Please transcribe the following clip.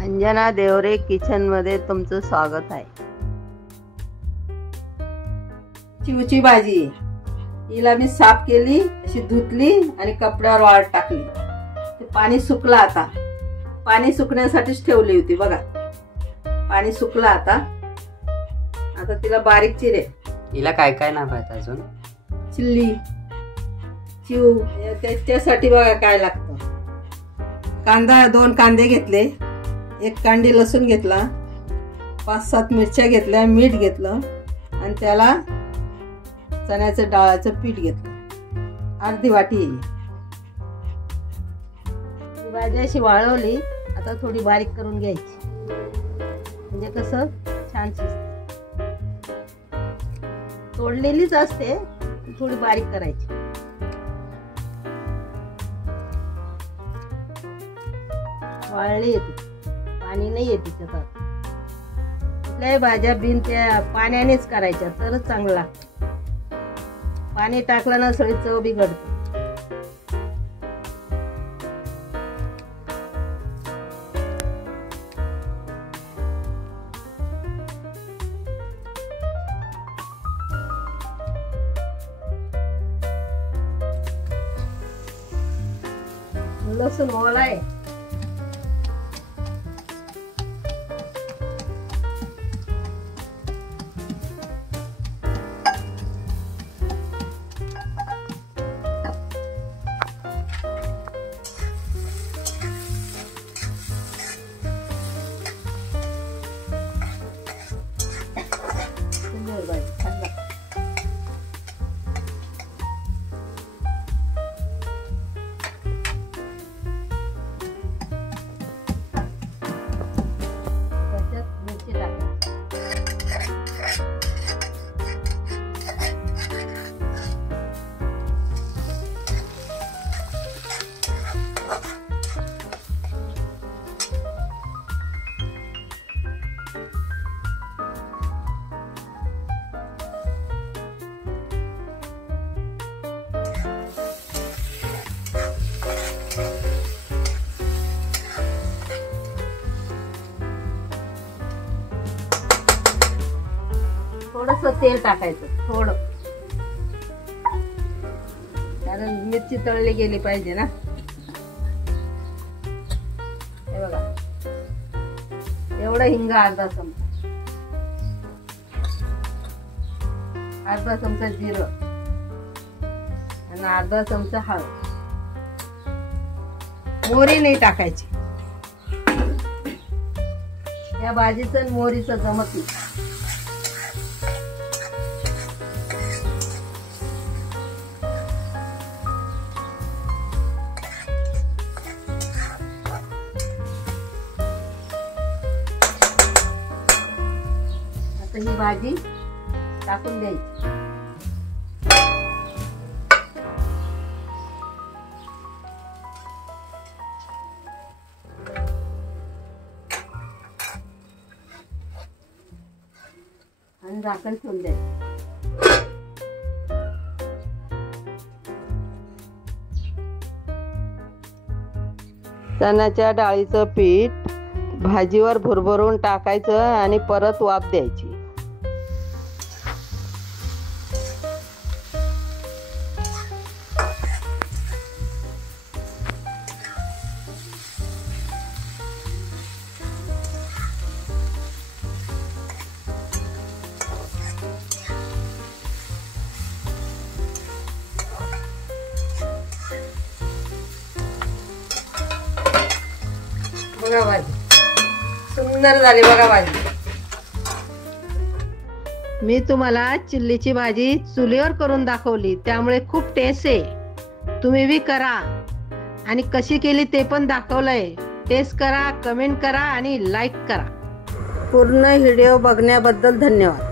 Anjana Deore kitchen मध्ये तुमचं स्वागत आहे। चिवची भाजी हिला मी साफ केली, अशी धुतली आणि कपड्यावर वाळत टाकली। ते पाणी सुकलं, आता पाणी सुकण्यासाठीच ठेवली होती बघा। पाणी सुकलं आता तिला बारीक चिरे। हिला काय काय नाव आहे अजून? चिल्ली, चिव, त्याच्यासाठी बघा काय लागतं। कांदा, 2 कांदे घेतले, 1 कांडी लसूण घेतला, 5-7 मिरच्या घेतल्या, मीठ घेतलं आणि त्याला चण्याचं डाळाचं पीठ घेतलं, अर्धी वाटी। भाजी अशी वाळवली, आता थोडी बारीक करून घ्यायची, म्हणजे कसं छान शिजते। तोडलेलीच असते, थोडी बारीक करायची। वाळली येते, पाणी नाही येते त्याच्यात। कुठल्याही भाज्या बिन त्या पाण्यानेच करायच्या तरच चांगलं लागतं। पाणी टाकलं ना सगळी चव बिघडते। लसूण ओला आहे, थोडंसं तेल टाकायचं, थोडं, कारण मिरची तळली गेली पाहिजे ना। हे बघा, एवढं हिंग, अर्धा चमचा, अर्धा चमचा जिरं आणि अर्धा चमचा हळद। मोहरी नाही टाकायची, या भाजीचं मोहरीचं जमत नाही। ही भाजी टाकून द्यायची। आणि झाकण ठेवून द्यायचं। चण्याच्या डाळीचं पीठ भाजीवर भरभरून टाकायचं आणि परत वाफ द्यायची। बघा भाजी सुंदर झाली, बघा भाजी। मी तुम्हाला चिल्लीची भाजी चुलीवर करून दाखवली, त्यामुळे खूप टेस्ट आहे। तुम्ही बी करा आणि कशी केली ते पण दाखवलंय। टेस्ट करा, कमेंट करा आणि लाईक करा। पूर्ण व्हिडिओ बघण्याबद्दल धन्यवाद।